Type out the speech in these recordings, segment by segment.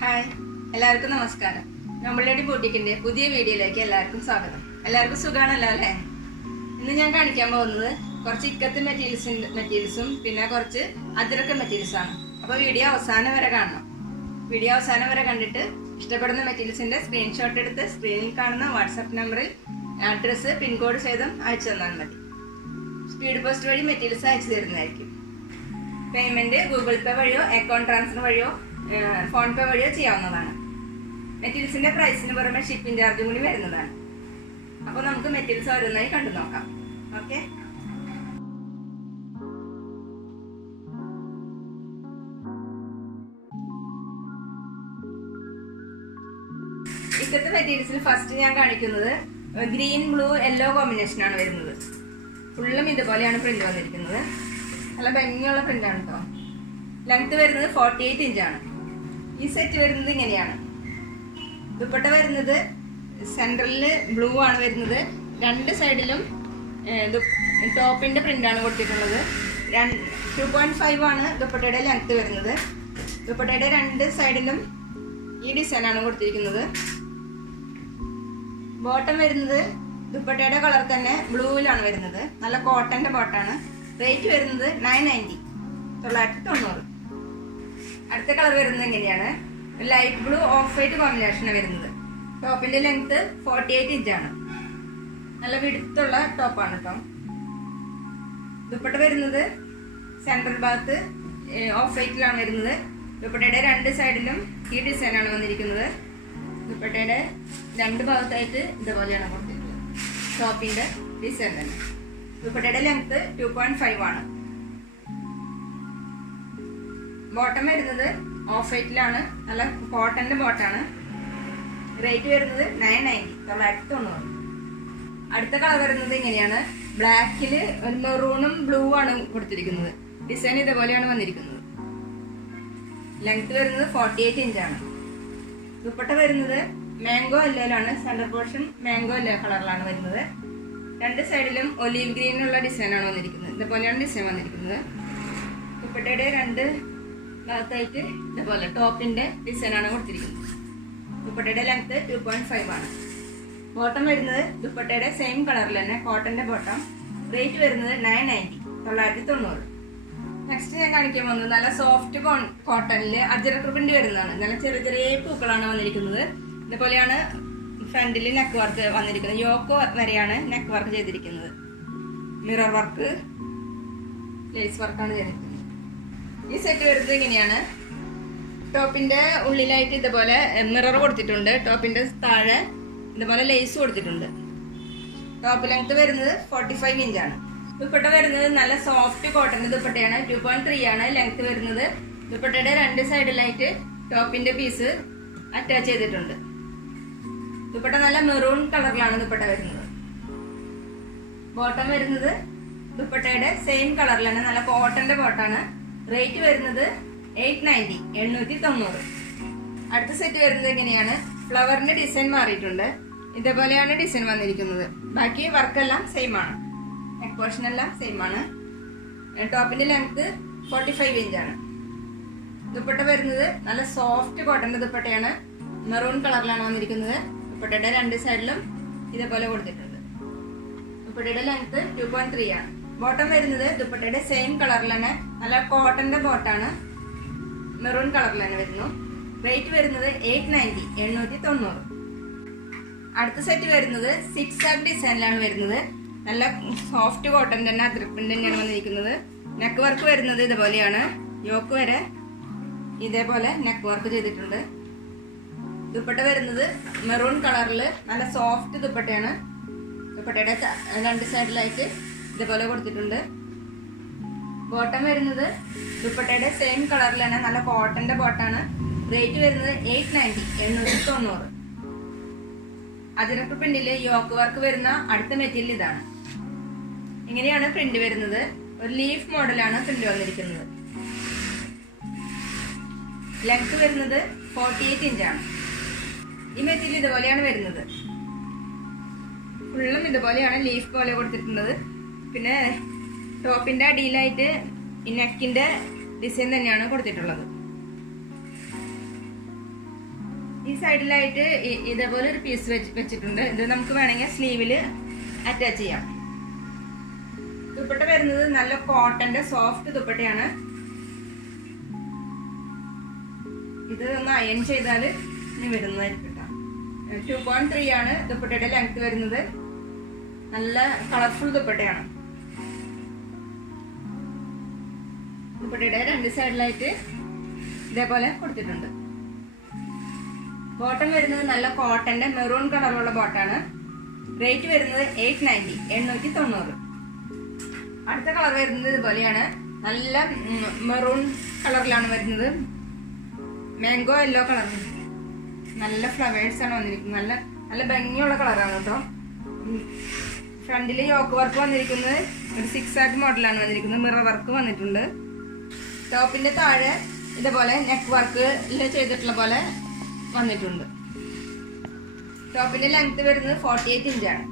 Hi, എല്ലാവർക്കും നമസ്കാരം. നമ്മളുടെ ബൂട്ടിക്കിന്റെ പുതിയ വീഡിയോയിലേക്ക് എല്ലാവർക്കും സ്വാഗതം. എല്ലാവർക്കും സുഖാണല്ലോ അല്ലേ? ഇന്ന് ഞാൻ കാണിക്കാൻ പോകുന്നത് കുറച്ച് ഇക്കത്ത് മെറ്റീരിയൽസും പിന്നെ കുറച്ച് അജ്രക്ക് മെറ്റീരിയൽസ് ആണ്. അപ്പോൾ വീഡിയോ അവസാനം വരെ കാണണം. വീഡിയോ അവസാനം വരെ കണ്ടിട്ട് ഇഷ്ടപ്പെടുന്ന മെറ്റീരിയൽസിന്റെ സ്ക്രീൻഷോട്ട് എടുത്ത് സ്ക്രീനിൽ കാണുന്ന വാട്സാപ്പ് നമ്പറിൽ അഡ്രസ്സ് പിൻകോഡ് സഹിതം അയച്ചു തന്നാൽ മതി. സ്പീഡ് പോസ്റ്റ് വഴി മെറ്റീരിയൽസ് അയച്ചു തരുന്നതായിരിക്കും. പേയ്മെന്റ് ഗൂഗിൾ പേ വഴിയോ അക്കൗണ്ട് ട്രാൻസ്ഫർ വഴിയോ ഫോൺ പേ വഴിയോ ചെയ്യാവുന്നതാണ്. മെറ്റീരിയൽസിന്റെ പ്രൈസിന് പുറമെ ഷിപ്പിംഗ് ചാർജും കൂടി വരുന്നതാണ്. അപ്പോൾ നമുക്ക് മെറ്റീരിയൽസ് ഓരോന്നായി കണ്ടു നോക്കാം. ഓക്കെ, ഇപ്പോഴത്തെ മെറ്റീരിയൽസിൽ ഫസ്റ്റ് ഞാൻ കാണിക്കുന്നത് ഗ്രീൻ ബ്ലൂ യെല്ലോ കോമ്പിനേഷൻ ആണ് വരുന്നത്. ഫുള്ളും ഇതുപോലെയാണ് പ്രിന്റ് വന്നിരിക്കുന്നത്. നല്ല ഭംഗിയുള്ള പ്രിന്റ് ആണ് കേട്ടോ. ലെങ്ത് വരുന്നത് 48 ഇഞ്ചാണ്. ഈ സെറ്റ് വരുന്നത് ഇങ്ങനെയാണ്. ദുപ്പട്ട വരുന്നത് സെൻട്രലില് ബ്ലൂ ആണ് വരുന്നത്. രണ്ട് സൈഡിലും ടോപ്പിന്റെ പ്രിന്റ് ആണ് കൊടുത്തിട്ടുള്ളത്. 2.5 ആണ് ദുപ്പട്ടയുടെ ലെങ്ത് വരുന്നത്. ദുപ്പട്ടയുടെ രണ്ട് സൈഡിലും ഈ ഡിസൈൻ ആണ് കൊടുത്തിരിക്കുന്നത്. ബോട്ടം വരുന്നത് ദുപ്പട്ടയുടെ കളർ തന്നെ ബ്ലൂവിലാണ് വരുന്നത്. നല്ല കോട്ടന്റെ ബോട്ടാണ്. റേറ്റ് വരുന്നത് 990. അടുത്ത കളർ വരുന്നത് എങ്ങനെയാണ്? Light blue of white combination വരുന്നത്. ടോപ്പിന്റെ ലെങ്ത് 48 ഇഞ്ചാണ്. നല്ല വിടുത്തുള്ള ടോപ്പാണ് കേട്ടോ. ദുപ്പട്ട വരുന്നത് സെൻട്രൽ ഭാഗത്ത് ഓഫ് വൈറ്റിലാണ് വരുന്നത്. ദുപ്പട്ടയുടെ രണ്ട് സൈഡിലും ഈ ഡിസൈൻ ആണ് വന്നിരിക്കുന്നത്. ദുപ്പട്ടയുടെ രണ്ട് ഭാഗത്തായിട്ട് ഇതുപോലെയാണ് കൊടുത്തിട്ടുള്ളത്. ടോപ്പിന്റെ ഡിസൈൻ തന്നെ. ദുപ്പട്ടയുടെ ലെങ്ത് 2.5 ആണ്. ബോട്ടം വരുന്നത് ഓഫ് വൈറ്റിലാണ്. നല്ല കോട്ടന്റെ ബോട്ടാണ്. റേറ്റ് വരുന്നത് 990. അടുത്ത കളർ വരുന്നത് ഇങ്ങനെയാണ്. ബ്ലാക്കില് ഒരു മെറൂണും ബ്ലൂ ആണ് കൊടുത്തിരിക്കുന്നത്. ഡിസൈൻ ഇതുപോലെയാണ് വന്നിരിക്കുന്നത്. ലെങ്ത് വരുന്നത് 48 ഇഞ്ചാണ്. ദുപ്പട്ട വരുന്നത് മാംഗോ യെല്ലോയിലാണ്. സെന്റർ പോർഷൻ മാംഗോ യെല്ലോ കളറിലാണ് വരുന്നത്. രണ്ട് സൈഡിലും ഒലീവ് ഗ്രീനുള്ള ഡിസൈനാണ് വന്നിരിക്കുന്നത്. ഇതുപോലെയാണ് ഡിസൈൻ വന്നിരിക്കുന്നത്. ദുപ്പട്ടയുടെ രണ്ട് ഭാഗത്തായിട്ട് ഇതുപോലെ ടോപ്പിന്റെ ഡിസൈനാണ് കൊടുത്തിരിക്കുന്നത്. ദുപ്പട്ടയുടെ ലെങ്ത് 2.5 ആണ്. ബോട്ടം വരുന്നത് ദുപ്പട്ടയുടെ സെയിം കളറിൽ തന്നെ കോട്ടന്റെ ബോട്ടം. റേറ്റ് വരുന്നത് 990. നെക്സ്റ്റ് ഞാൻ കാണിക്കാൻ പോകുന്നത് നല്ല സോഫ്റ്റ് കോട്ടണില് അജ്രക്ക് പ്രിന്റ് വരുന്നതാണ്. നല്ല ചെറിയ ചെറിയ പൂക്കളാണ് വന്നിരിക്കുന്നത്. ഇതുപോലെയാണ് ഫ്രണ്ടിൽ നെക്ക് വർക്ക് വന്നിരിക്കുന്നത്. യോക്ക് വരെയാണ് നെക്ക് വർക്ക് ചെയ്തിരിക്കുന്നത്. മിറർ വർക്ക്, ലേസ് വർക്കാണ് ചെയ്തിരിക്കുന്നത്. ഈ സെറ്റ് വരുന്നത് ഇങ്ങനെയാണ്. ടോപ്പിന്റെ ഉള്ളിലായിട്ട് ഇതുപോലെ മിറർ കൊടുത്തിട്ടുണ്ട്. ടോപ്പിന്റെ താഴെ ഇതുപോലെ ലേസ് കൊടുത്തിട്ടുണ്ട്. ടോപ്പ് ലെങ്ത് വരുന്നത് 45 ഇഞ്ചാണ്. ദുപ്പട്ട വരുന്നത് നല്ല സോഫ്റ്റ് കോട്ടന്റെ ദുപ്പട്ടയാണ്. 2.3 ആണ് ലെങ്ത് വരുന്നത്. ദുപ്പട്ടയുടെ രണ്ട് സൈഡിലായിട്ട് ടോപ്പിന്റെ പീസ് അറ്റാച്ച് ചെയ്തിട്ടുണ്ട്. ദുപ്പട്ട നല്ല മെറൂൺ കളറിലാണ് ദുപ്പട്ട വരുന്നത്. ബോട്ടം വരുന്നത് ദുപ്പട്ടയുടെ സെയിം കളറിലാണ്. നല്ല കോട്ടന്റെ ബോട്ടാണ്. റേറ്റ് വരുന്നത് 890. അടുത്ത സെറ്റ് വരുന്നത് എങ്ങനെയാണ്? ഫ്ലവറിന്റെ ഡിസൈൻ മാറിയിട്ടുണ്ട്. ഇതേപോലെയാണ് ഡിസൈൻ വന്നിരിക്കുന്നത്. ബാക്കി വർക്കെല്ലാം സെയിം ആണ്. നെക്ക് പോർഷൻ എല്ലാം സെയിം ആണ്. ടോപ്പിന്റെ ലെങ്ത് 45 ഇഞ്ചാണ്. ദുപ്പട്ട വരുന്നത് നല്ല സോഫ്റ്റ് കോട്ടന്റെ ദുപ്പട്ടയാണ്. മെറൂൺ കളറിലാണ് വന്നിരിക്കുന്നത്. ദുപ്പട്ടയുടെ രണ്ട് സൈഡിലും ഇതേപോലെ കൊടുത്തിട്ടുണ്ട്. ദുപ്പട്ടയുടെ ലെങ്ത് 2.3 ആണ്. ബോട്ടം വരുന്നത് ദുപ്പട്ടയുടെ സെയിം കളറിൽ തന്നെ നല്ല കോട്ടന്റെ ബോട്ടാണ്. മെറൂൺ കളറിൽ തന്നെ വരുന്നു. റേറ്റ് വരുന്നത് 890. അടുത്ത സെറ്റ് വരുന്നത് 6 ആക്ക് ഡിസൈനിലാണ് വരുന്നത്. നല്ല സോഫ്റ്റ് കോട്ടൺ തന്നെ അജ്രക്ക് തന്നെയാണ് വന്നിരിക്കുന്നത്. നെക്ക് വർക്ക് വരുന്നത് ഇതുപോലെയാണ്. യോക്ക് വരെ ഇതേപോലെ നെക്ക് വർക്ക് ചെയ്തിട്ടുണ്ട്. ദുപ്പട്ട വരുന്നത് മെറൂൺ കളറിൽ നല്ല സോഫ്റ്റ് ദുപ്പട്ടയാണ്. ദുപ്പട്ടയുടെ രണ്ട് സൈഡിലായിട്ട് ഇതേപോലെ കൊടുത്തിട്ടുണ്ട്. ബോട്ടം വരുന്നത് ദുപ്പട്ടയുടെ സെയിം കളറിൽ തന്നെ നല്ല കോട്ടന്റെ ബോട്ടാണ്. റേറ്റ് വരുന്നത് 890. അജ്രക്ക് പ്രിന്റില് യോക്ക് വർക്ക് വരുന്ന അടുത്ത മെറ്റീരിയൽ ഇതാണ്. ഇങ്ങനെയാണ് പ്രിന്റ് വരുന്നത്. ഒരു ലീഫ് മോഡലാണ് പ്രിന്റ് വന്നിരിക്കുന്നത്. ലെങ്ത് വരുന്നത് 48 ഇഞ്ചാണ്. ഈ മെറ്റീരിയൽ ഇതുപോലെയാണ് വരുന്നത്. ഫുള്ളും ഇതുപോലെയാണ് ലീഫ് പോലെ കൊടുത്തിട്ടുള്ളത്. പിന്നെ ടോപ്പിന്റെ അടിയിലായിട്ട് ഈ നെക്കിന്റെ ഡിസൈൻ തന്നെയാണ് കൊടുത്തിട്ടുള്ളത്. ഈ സൈഡിലായിട്ട് ഇതേപോലെ ഒരു പീസ് വെച്ചിട്ടുണ്ട്. ഇത് നമുക്ക് വേണമെങ്കിൽ സ്ലീവില് അറ്റാച്ച് ചെയ്യാം. ദുപ്പട്ട വരുന്നത് നല്ല കോട്ടന്റെ സോഫ്റ്റ് ദുപ്പട്ടയാണ്. ഇത് ഒന്ന് അയൺ ചെയ്താല് ഇനി വരുന്നതായിരിക്കും. 2.3 ആണ് ദുപ്പട്ടയുടെ ലെങ്ത് വരുന്നത്. നല്ല കളർഫുൾ ദുപ്പട്ടയാണ്. ദുപ്പട്ടയുടെ രണ്ട് സൈഡിലായിട്ട് ഇതേപോലെ കൊടുത്തിട്ടുണ്ട്. ബോട്ടം വരുന്നത് നല്ല കോട്ടന്റെ മെറൂൺ കളറുള്ള ബോട്ടാണ്. റേറ്റ് വരുന്നത് 890 890. അടുത്ത കളർ വരുന്നത് ഇതുപോലെയാണ്. നല്ല മെറൂൺ കളറിലാണ് വരുന്നത്. Mango yellow colour. നല്ല ഫ്ലവേഴ്സ് ആണ് വന്നിരിക്കുന്നത്. നല്ല നല്ല ഭംഗിയുള്ള കളറാണ് കേട്ടോ. ഫ്രണ്ടില് യോക്ക് വർക്ക് വന്നിരിക്കുന്നത് ഒരു 6 മോഡലാണ് വന്നിരിക്കുന്നത്. മിറർ വർക്ക് വന്നിട്ടുണ്ട്. ടോപ്പിന്റെ താഴെ ഇതുപോലെ നെക്ക് വർക്ക് ചെയ്തിട്ടുള്ള പോലെ വന്നിട്ടുണ്ട്. ടോപ്പിന്റെ ലെങ്ത് വരുന്നത് 48 ഇഞ്ചാണ്.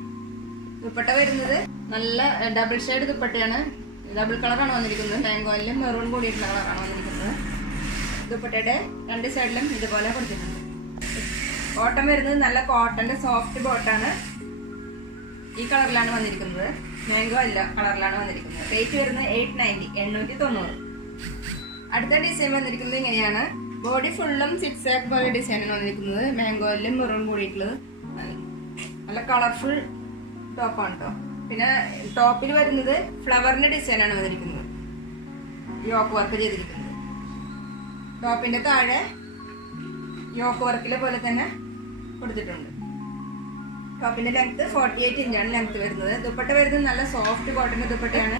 ദുപ്പട്ട വരുന്നത് നല്ല ഡബിൾ ഷെയ്ഡ് ദുപ്പട്ടയാണ്. ഡബിൾ കളറാണ് വന്നിരിക്കുന്നത്. മാംഗോയിലും മെറൂൺ കൂടിയിട്ടുള്ള കളറാണ് വന്നിരിക്കുന്നത്. ദുപ്പട്ടയുടെ രണ്ട് സൈഡിലും ഇതുപോലെ കൊടുത്തിട്ടുണ്ട്. ബോട്ടം വരുന്നത് നല്ല കോട്ടന്റെ സോഫ്റ്റ് ബോട്ടാണ്. ഈ കളറിലാണ് വന്നിരിക്കുന്നത്. മാംഗോ അല്ല കളറിലാണ് വന്നിരിക്കുന്നത്. റേറ്റ് വരുന്നത് 890 890. അടുത്ത ഡിസൈൻ വന്നിരിക്കുന്നത് ഇങ്ങനെയാണ്. ബോഡി ഫുള്ളും സിക്സാക്ക് പോലെ ഡിസൈനാണ് വന്നിരിക്കുന്നത്. മാംഗോയിലും മെറൂൺ കൂടിയിട്ടുള്ളത് നല്ല കളർഫുൾ ടോപ്പാണ് കേട്ടോ. പിന്നെ ടോപ്പിൽ വരുന്നത് ഫ്ലവറിന്റെ ഡിസൈനാണ് വന്നിരിക്കുന്നത്. യോക്ക് വർക്ക് ചെയ്തിരിക്കുന്നത്. ടോപ്പിന്റെ താഴെ യോക്ക് വർക്കിലെ പോലെ തന്നെ കൊടുത്തിട്ടുണ്ട്. ടോപ്പിന്റെ ലെങ്ത് 48 ഇഞ്ചാണ് ലെങ്ത് വരുന്നത്. ദുപ്പട്ട വരുന്നത് നല്ല സോഫ്റ്റ് കോട്ടന്റെ ദുപ്പട്ടയാണ്.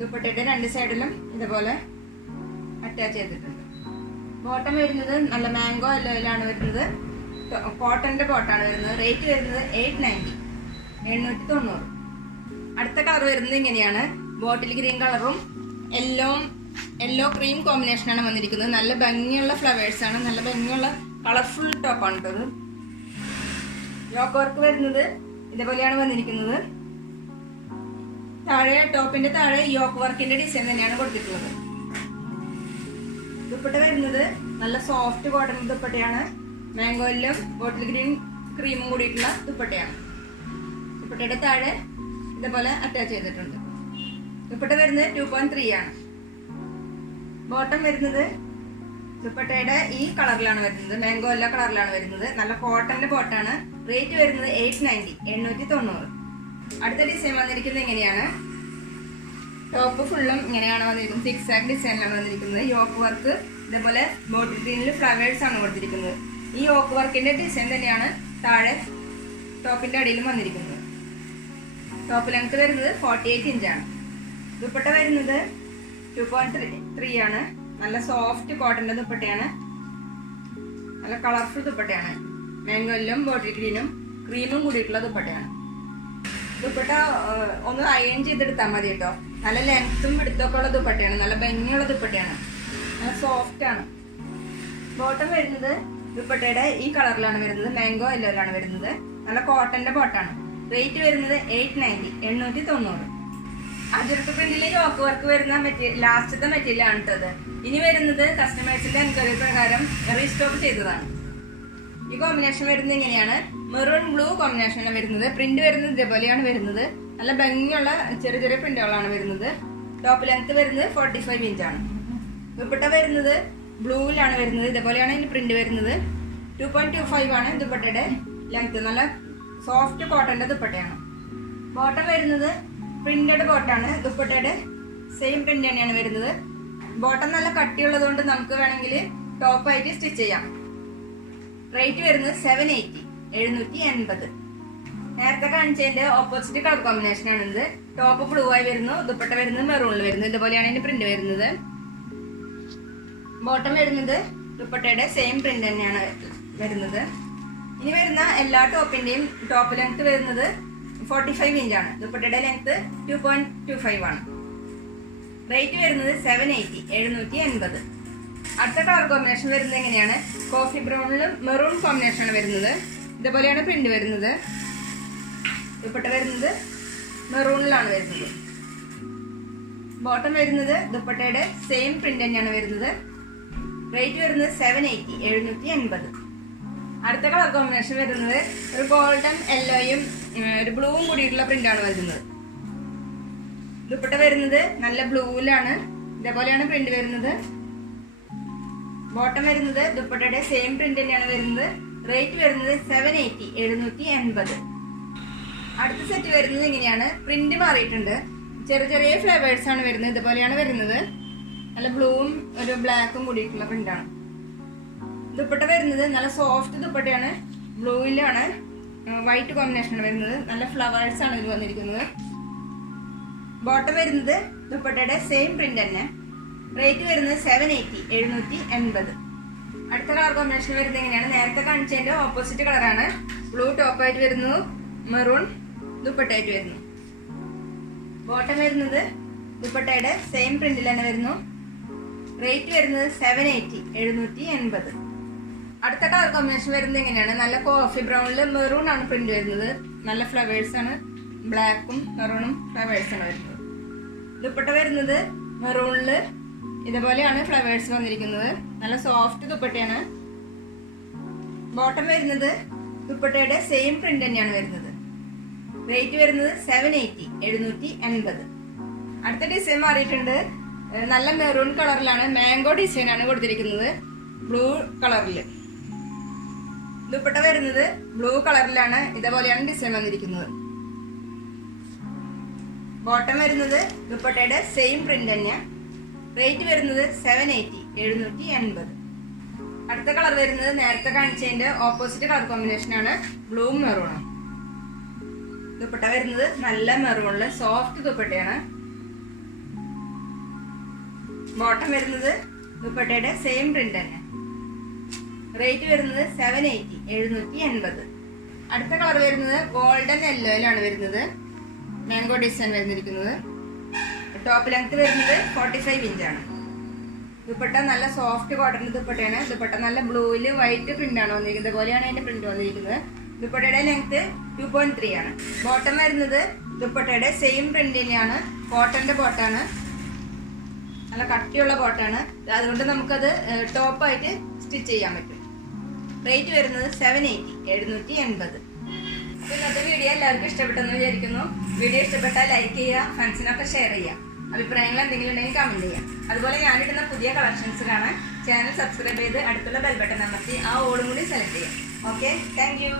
ദുപ്പട്ടയുടെ രണ്ട് സൈഡിലും ഇതുപോലെ അറ്റാച്ച് ചെയ്തിട്ടുണ്ട്. ബോട്ടം വരുന്നത് നല്ല മാംഗോ യെല്ലോയിലാണ് വരുന്നത്. കോട്ടന്റെ ബോട്ടാണ് വരുന്നത്. റേറ്റ് വരുന്നത് 890 890. അടുത്ത കളർ വരുന്നത് ഇങ്ങനെയാണ്. ബോട്ടിൽ ഗ്രീൻ കളറും യെല്ലോ ക്രീം കോമ്പിനേഷനാണ് വന്നിരിക്കുന്നത്. നല്ല ഭംഗിയുള്ള ഫ്ലവേഴ്സ് ആണ്. നല്ല ഭംഗിയുള്ള കളർഫുൾ ടോപ്പാണ് കേട്ടത്. യോക്ക് വർക്ക് വരുന്നത് ഇതേപോലെയാണ് വന്നിരിക്കുന്നത്. താഴെ ടോപ്പിന്റെ താഴെ യോക്ക് വർക്കിന്റെ ഡിസൈൻ തന്നെയാണ് കൊടുത്തിട്ടുള്ളത്. ദുപ്പട്ട വരുന്നത് നല്ല സോഫ്റ്റ് കോട്ടൺ ദുപ്പട്ടയാണ്. മാംഗോയിലും ബോട്ടിൽ ഗ്രീൻ ക്രീമും കൂടിയിട്ടുള്ള ദുപ്പട്ടയാണ്. ദുപ്പട്ടയുടെ താഴെ ഇതേപോലെ അറ്റാച്ച് ചെയ്തിട്ടുണ്ട്. ദുപ്പട്ട വരുന്നത് 2.3 ആണ്. ബോട്ടം വരുന്നത് ദുപ്പട്ടയുടെ ഈ കളറിലാണ് വരുന്നത്. മാംഗോ എല്ലാ കളറിലാണ് വരുന്നത്. നല്ല കോട്ടന്റെ ബോട്ടാണ്. റേറ്റ് വരുന്നത് 890 890. അടുത്ത ഡിസൈൻ വന്നിരിക്കുന്നത് ഇങ്ങനെയാണ്. ടോപ്പ് ഫുള്ളും ഇങ്ങനെയാണ് വന്നിരിക്കുന്നത്. സിക്സാക്ക് ഡിസൈനിലാണ് വന്നിരിക്കുന്നത്. യോക്ക് വർക്ക് ഇതേപോലെ ബോട്ടിൽ ഗ്രീനിൽ ഫ്ലവേഴ്സ് ആണ് കൊടുത്തിരിക്കുന്നത്. ഈ യോക്ക് വർക്കിന്റെ ഡിസൈൻ തന്നെയാണ് താഴെ ടോപ്പിന്റെ അടിയിലും വന്നിരിക്കുന്നത്. ടോപ്പ് ലെങ്ത് വരുന്നത് 48 ഇഞ്ചാണ്. ദുപ്പട്ട വരുന്നത് 2.3 ആണ്. നല്ല സോഫ്റ്റ് കോട്ടന്റെ ദുപ്പട്ടയാണ്. നല്ല കളർഫുൾ ദുപ്പട്ടയാണ്. മാംഗോയിലും ബോട്ടിൽ ഗ്രീനും ക്രീമും കൂടിയിട്ടുള്ള ദുപ്പട്ടയാണ്. ദുപ്പട്ട ഒന്ന് അയൺ ചെയ്തെടുത്താൽ മതി കേട്ടോ. നല്ല ലെങ്ത്തും എടുത്തൊക്കെ ഉള്ള ദുപ്പട്ടയാണ്. നല്ല ഭംഗിയുള്ള ദുപ്പട്ടയാണ്. നല്ല സോഫ്റ്റ് ആണ്. ബോട്ടം വരുന്നത് ദുപ്പട്ടയുടെ ഈ കളറിലാണ് വരുന്നത്. മാംഗോ യെല്ലോയിലാണ് വരുന്നത്. നല്ല കോട്ടന്റെ ബോട്ടാണ്. റേറ്റ് വരുന്നത് 890 890. അജറക്ക് പ്രിന്റിലെ യോക്ക് വർക്ക് വരുന്ന ലാസ്റ്റത്തെ മെറ്റീരിയൽ ആണ് കേട്ടത്. ഇനി വരുന്നത് കസ്റ്റമേഴ്സിന്റെ എൻക്വയറി പ്രകാരം റീസ്റ്റോക്ക് ചെയ്തതാണ്. ഈ കോമ്പിനേഷൻ വരുന്നത് ഇങ്ങനെയാണ്. മെറൂൺ ബ്ലൂ കോമ്പിനേഷനാണ് വരുന്നത്. പ്രിന്റ് വരുന്നത് ഇതേപോലെയാണ് വരുന്നത്. നല്ല ഭംഗിയുള്ള ചെറിയ ചെറിയ പ്രിന്റുകളാണ് വരുന്നത്. ടോപ്പ് ലെങ്ത് വരുന്നത് 45 ഇഞ്ചാണ്. ദുപ്പട്ട വരുന്നത് ബ്ലൂവിലാണ് വരുന്നത്. ഇതേപോലെയാണ് ഇതിന് പ്രിന്റ് വരുന്നത്. 2.25 ആണ് ദുപ്പട്ടയുടെ ലെങ്ത്. നല്ല സോഫ്റ്റ് കോട്ടന്റെ ദുപ്പട്ടയാണ്. ബോട്ടം വരുന്നത് പ്രിന്റഡ് ബോട്ടാണ്. ദുപ്പട്ടയുടെ സെയിം പ്രിന്റ് തന്നെയാണ് വരുന്നത്. ബോട്ടം നല്ല കട്ടിയുള്ളത് കൊണ്ട് നമുക്ക് വേണമെങ്കിൽ ടോപ്പായിട്ട് സ്റ്റിച്ച് ചെയ്യാം. റേറ്റ് വരുന്നത് 780 780. നേരത്തെ കാണിച്ചതിന്റെ ഓപ്പോസിറ്റ് കളർ കോമ്പിനേഷൻ ആണിത്. ടോപ്പ് ബ്ലൂ ആയി വരുന്നു. ദുപ്പട്ട വരുന്നത് മെറൂണിൽ വരുന്നു. ഇതുപോലെയാണ് ഇതിന്റെ പ്രിന്റ് വരുന്നത്. ബോട്ടം വരുന്നത് ദുപ്പട്ടയുടെ സെയിം പ്രിന്റ് തന്നെയാണ് വരുന്നത്. ഇനി വരുന്ന എല്ലാ ടോപ്പിന്റെയും ടോപ്പ് ലെങ്ത് വരുന്നത് 45 ഇഞ്ചാണ്. ദുപ്പട്ടയുടെ ലെങ്ത് 2.25 ആണ്. റേറ്റ് വരുന്നത് 780 780. അടുത്ത കളർ കോമ്പിനേഷൻ വരുന്നത് എങ്ങനെയാണ്? കോഫി ബ്രൗണിലും മെറൂൺ കോമ്പിനേഷനാണ് വരുന്നത്. ഇതുപോലെയാണ് പ്രിന്റ് വരുന്നത്. ദുപ്പട്ട വരുന്നത് മെറൂണിലാണ് വരുന്നത്. ബോട്ടം വരുന്നത് ദുപ്പട്ടയുടെ സെയിം പ്രിന്റ് തന്നെയാണ് വരുന്നത്. റേറ്റ് വരുന്നത് 780 780. അടുത്ത കളർ കോമ്പിനേഷൻ വരുന്നത് ഒരു ഗോൾഡൻ യെല്ലോയും ഒരു ബ്ലൂവും കൂടിയിട്ടുള്ള പ്രിന്റാണ് വരുന്നത്. ദുപ്പട്ട വരുന്നത് നല്ല ബ്ലൂവിലാണ്, ഇതേപോലെയാണ് പ്രിന്റ് വരുന്നത്. ബോട്ടം വരുന്നത് ദുപ്പട്ടയുടെ സെയിം പ്രിന്റ് തന്നെയാണ് വരുന്നത്. റേറ്റ് വരുന്നത് 780 780. അടുത്ത സെറ്റ് വരുന്നത് ഇങ്ങനെയാണ്. പ്രിന്റ് മാറിയിട്ടുണ്ട്, ചെറിയ ചെറിയ ഫ്ലവേഴ്സ് ആണ് വരുന്നത്. ഇതുപോലെയാണ് വരുന്നത്. നല്ല ബ്ലൂവും ഒരു ബ്ലാക്കും കൂടിയിട്ടുള്ള പ്രിന്റാണ്. ദുപ്പട്ട വരുന്നത് നല്ല സോഫ്റ്റ് ദുപ്പട്ടയാണ്, ബ്ലൂയിലാണ് വൈറ്റ് കോമ്പിനേഷൻ വരുന്നത്. നല്ല ഫ്ലവേഴ്സ് ആണ് ഇതിൽ വന്നിരിക്കുന്നത്. ബോട്ടം വരുന്നത് ദുപ്പട്ടയുടെ സെയിം പ്രിന്റ് തന്നെ. റേറ്റ് വരുന്നത് 780 780. അടുത്ത കളർ കോമ്പിനേഷൻ വരുന്നത് എങ്ങനെയാണ്? നേരത്തെ കാണിച്ചതിന്റെ ഓപ്പോസിറ്റ് കളറാണ്. ബ്ലൂ ടോപ്പായിട്ട് വരുന്നു, മെറൂൺ ദുപ്പട്ടയായിട്ട് വരുന്നു. ബോട്ടം വരുന്നത് ദുപ്പട്ടയുടെ സെയിം പ്രിന്റിൽ തന്നെ വരുന്നു. റേറ്റ് വരുന്നത് 780 780. അടുത്ത കളർ കോമ്പിനേഷൻ വരുന്നത് എങ്ങനെയാണ്? നല്ല കോഫി ബ്രൗണില് മെറൂൺ ആണ് പ്രിന്റ് വരുന്നത്. നല്ല ഫ്ലവേഴ്സ് ആണ്, ബ്ലാക്കും മെറൂണും ഫ്ലവേഴ്സ് ആണ് വരുന്നത്. ദുപ്പട്ട വരുന്നത് മെറൂണില് ഇതുപോലെയാണ് ഫ്ലവേഴ്സ് വന്നിരിക്കുന്നത്. നല്ല സോഫ്റ്റ് ദുപ്പട്ടയാണ്. ബോട്ടം വരുന്നത് ദുപ്പട്ടയുടെ സെയിം പ്രിന്റ് തന്നെയാണ് വരുന്നത്. റേറ്റ് വരുന്നത് 780 780. അടുത്ത ഡിസൈൻ മാറിയിട്ടുണ്ട്. നല്ല മെറൂൺ കളറിലാണ്, മാംഗോ ഡിസൈൻ ആണ് കൊടുത്തിരിക്കുന്നത്, ബ്ലൂ കളറിൽ. ദുപ്പട്ട വരുന്നത് ബ്ലൂ കളറിലാണ്, ഇതേപോലെയാണ് ഡിസൈൻ വന്നിരിക്കുന്നത്. ബോട്ടം വരുന്നത് ദുപ്പട്ടയുടെ സെയിം പ്രിന്റ് തന്നെ. റേറ്റ് വരുന്നത് 780 780. അടുത്ത കളർ വരുന്നത് നേരത്തെ കാണിച്ചതിന്റെ ഓപ്പോസിറ്റ് കളർ കോമ്പിനേഷൻ ആണ്, ബ്ലൂ മെറൂണും. ദുപ്പട്ട വരുന്നത് നല്ല മെറൂണില് സോഫ്റ്റ് ദുപ്പട്ടയാണ്. ബോട്ടം വരുന്നത് ദുപ്പട്ടയുടെ സെയിം പ്രിന്റ് തന്നെ. റേറ്റ് വരുന്നത് 780 780. അടുത്ത കളർ വരുന്നത് ഗോൾഡൻ യെല്ലോയിലാണ് വരുന്നത്. മാംഗോ ഡിസൈൻ വരുന്നിരിക്കുന്നത്. ടോപ്പ് ലെങ്ത് വരുന്നത് 45 ഇഞ്ചാണ്. ദുപ്പട്ട നല്ല സോഫ്റ്റ് കോട്ടൺ ദുപ്പട്ടയാണ്. ദുപ്പട്ട നല്ല ബ്ലൂവില് വൈറ്റ് പ്രിന്റ് ആണ് വന്നിരിക്കുന്നത്. ഇതുപോലെയാണ് അതിന്റെ പ്രിന്റ് വന്നിരിക്കുന്നത്. ദുപ്പട്ടയുടെ ലെങ്ത് 2.3 ആണ്. ബോട്ടം വരുന്നത് ദുപ്പട്ടയുടെ സെയിം പ്രിന്റ് തന്നെയാണ്, കോട്ടന്റെ ബോട്ടാണ്. നല്ല കട്ടിയുള്ള ബോട്ടാണ്, അതുകൊണ്ട് നമുക്കത് ടോപ്പായിട്ട് സ്റ്റിച്ച് ചെയ്യാൻ പറ്റും. റേറ്റ് വരുന്നത് 780 780. ഇന്നത്തെ വീഡിയോ എല്ലാവർക്കും ഇഷ്ടപ്പെട്ടെന്ന് വിചാരിക്കുന്നു. വീഡിയോ ഇഷ്ടപ്പെട്ടാൽ ലൈക്ക് ചെയ്യുക, ഫ്രണ്ട്സിനൊക്കെ ഷെയർ ചെയ്യുക. അഭിപ്രായങ്ങൾ എന്തെങ്കിലും ഉണ്ടെങ്കിൽ കമന്റ് ചെയ്യാം. അതുപോലെ ഞാനിടുന്ന പുതിയ കളക്ഷൻസ് കാണാൻ ചാനൽ സബ്സ്ക്രൈബ് ചെയ്ത് അടുത്തുള്ള ബെൽ ബട്ടൺ അമർത്തി ആ ഓളും കൂടി സെലക്ട് ചെയ്യാം. Okay, thank you.